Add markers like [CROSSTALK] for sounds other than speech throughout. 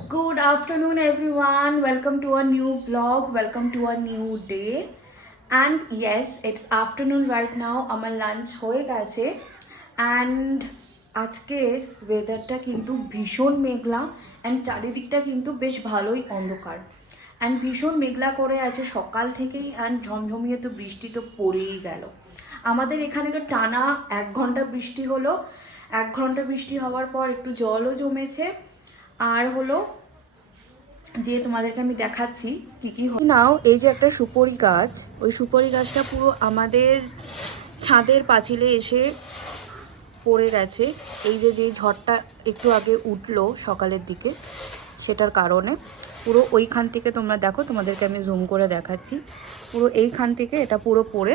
Good afternoon, everyone. Welcome to a new vlog. Welcome to a new day. And yes, it's afternoon right now. আমার lunch হয়ে গেছে and আজকের ওয়েদারটা কিন্তু ভীষণ মেঘলা অ্যান্ড চারিদিকটা কিন্তু বেশ ভালোই অন্ধকার অ্যান্ড ভীষণ মেঘলা করে আছে সকাল থেকেই অ্যান্ড ঝমঝমিয়ে তো বৃষ্টি তো পড়েই গেল আমাদের এখানে তো টানা এক ঘণ্টা বৃষ্টি হলো এক ঘণ্টা বৃষ্টি হওয়ার পর একটু জলও জমেছে আর হলো যে তোমাদেরকে আমি দেখাচ্ছি কি কি হয়। নাও, এই যে একটা সুপরি গাছ, ওই সুপরি গাছটা পুরো আমাদের ছাদের পাঁচিলে এসে পড়ে গেছে। এই যে যে ঝড়টা একটু আগে উঠল সকালের দিকে, সেটার কারণে। পুরো ওইখান থেকে তোমরা দেখো, তোমাদেরকে আমি জুম করে দেখাচ্ছি। পুরো এইখান থেকে এটা পুরো পড়ে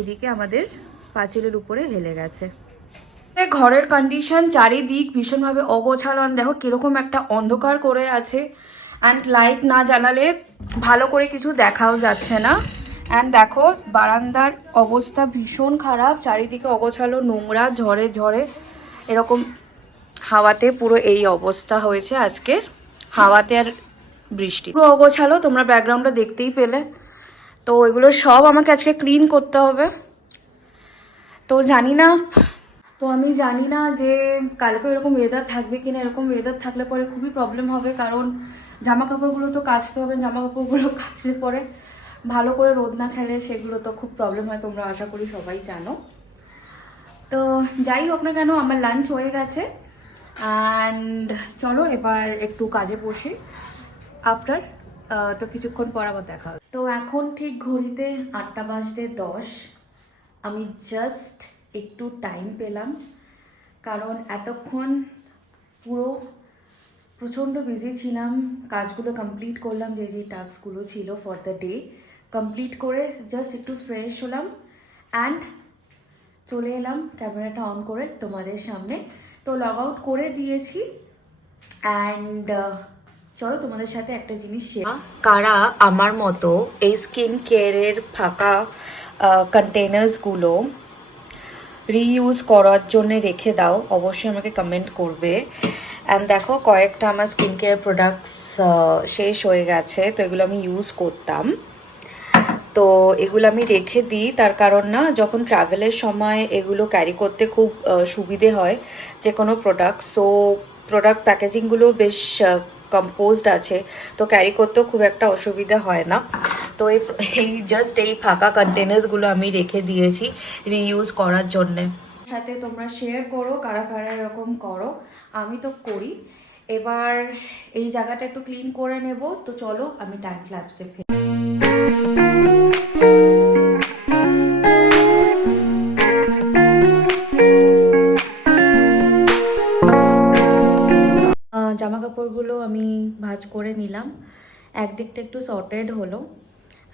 এদিকে আমাদের পাঁচিলের উপরে হেলে গেছে। ঘরের কন্ডিশন চারিদিক ভীষণভাবে অগোছালো আর দেখো কীরকম একটা অন্ধকার করে আছে। অ্যান্ড লাইট না জ্বালালে ভালো করে কিছু দেখাও যাচ্ছে না। অ্যান্ড দেখো বারান্দার অবস্থা ভীষণ খারাপ। চারিদিকে অগোছালো নোংরা, ঝড়ে ঝড়ে। এরকম হাওয়াতে পুরো এই অবস্থা হয়েছে আজকের। হাওয়াতে আর বৃষ্টি। পুরো অগোছালো, তোমরা ব্যাকগ্রাউন্ডটা দেখতেই পেলে। তো এগুলো সব আমাকে আজকে ক্লিন করতে হবে। তো জানি না তো আমি জানি না যে কালকে এরকম ওয়েদার থাকবে কিনা, এরকম ওয়েদার থাকলে পরে খুবই প্রবলেম হবে, কারণ জামা কাপড়গুলো তো কাচতে হবে জামা কাপড়গুলো [LAUGHS] কাচলে পরে ভালো করে রোদ না খেলে সেগুলো তো খুব প্রবলেম হয়, তোমরা আশা করি সবাই জানো। তো যাই হোক না কেন, আমার লাঞ্চ হয়ে গেছে অ্যান্ড চলো এবার একটু কাজে বসি। আফটার তো কিছুক্ষণ পর আবার দেখা তো এখন ঠিক ঘড়িতে আটটা বাজতে দশ, আমি জাস্ট একটু টাইম পেলাম। কারণ এতক্ষণ পুরো প্রচণ্ড বিজি ছিলাম, কাজগুলো কমপ্লিট করলাম, যে যে টাস্কগুলো ছিল ফর দ্য ডে কমপ্লিট করে জাস্ট একটু ফ্রেশ হলাম অ্যান্ড চলে এলাম ক্যামেরাটা অন করে তোমাদের সামনে। তো লগ আউট করে দিয়েছি অ্যান্ড চলো তোমাদের সাথে একটা জিনিস কারা। আমার মতো এই স্কিন কেয়ারের ফাঁকা কন্টেনার্সগুলো রিইউজ করার জন্য রেখে দাও, অবশ্যই আমাকে কমেন্ট করবে। অ্যান্ড দেখো, কয়েকটা আমার স্কিন কেয়ার প্রোডাক্টস শেষ হয়ে গেছে, তো এগুলো আমি ইউজ করতাম। তো এগুলো আমি রেখে দিই, তার কারণ না, যখন ট্রাভেলের সময় এগুলো ক্যারি করতে খুব সুবিধে হয় যে কোনো প্রোডাক্ট সো প্রোডাক্ট প্যাকেজিংগুলো বেশ কম্পোজড আছে, তো ক্যারি করতেও খুব একটা অসুবিধা হয় না। তো এই [LAUGHS] জাস্ট এই ফাঁকা কন্টেনার্সগুলো আমি রেখে দিয়েছি রিইউজ করার জন্যে। সাথে তোমরা শেয়ার করো, কারা কারা এরকম করো, আমি তো করি। এবার এই জায়গাটা একটু ক্লিন করে নেব, তো চলো আমি টাইম ফ্ল্যাপসে ফের জামা কাপড়গুলো আমি ভাঁজ করে নিলাম। একদিকটা একটু সর্টেড হলো।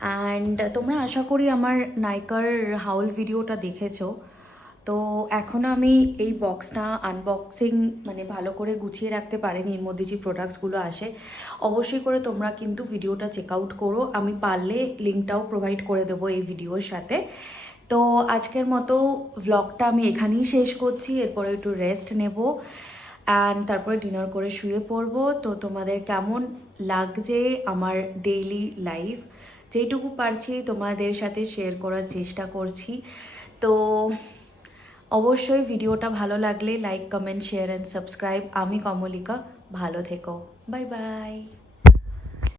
অ্যান্ড তোমরা আশা করি আমার নাইকার হাউল ভিডিওটা দেখেছ। তো এখনও আমি এই বক্সটা আনবক্সিং মানে ভালো করে গুছিয়ে রাখতে পারিনি, এর মধ্যে যে প্রোডাক্টসগুলো আসে, অবশ্যই করে তোমরা কিন্তু ভিডিওটা চেক আউট করো। আমি পারলে লিঙ্কটাও প্রোভাইড করে দেবো এই ভিডিওর সাথে। তো আজকের মতো ভ্লগটা আমি এখানেই শেষ করছি, এরপরে একটু রেস্ট নেব। অ্যান্ড তারপরে ডিনার করে শুয়ে পড়ব। তো তোমাদের কেমন লাগছে আমার ডেইলি লাইফ যেটুকু পারছি তোমাদের সাথে শেয়ার করার চেষ্টা করছি। তো অবশ্যই ভিডিওটা ভালো লাগলে like comment share and subscribe আমি কমলিকা, ভালো থেকো। Bye bye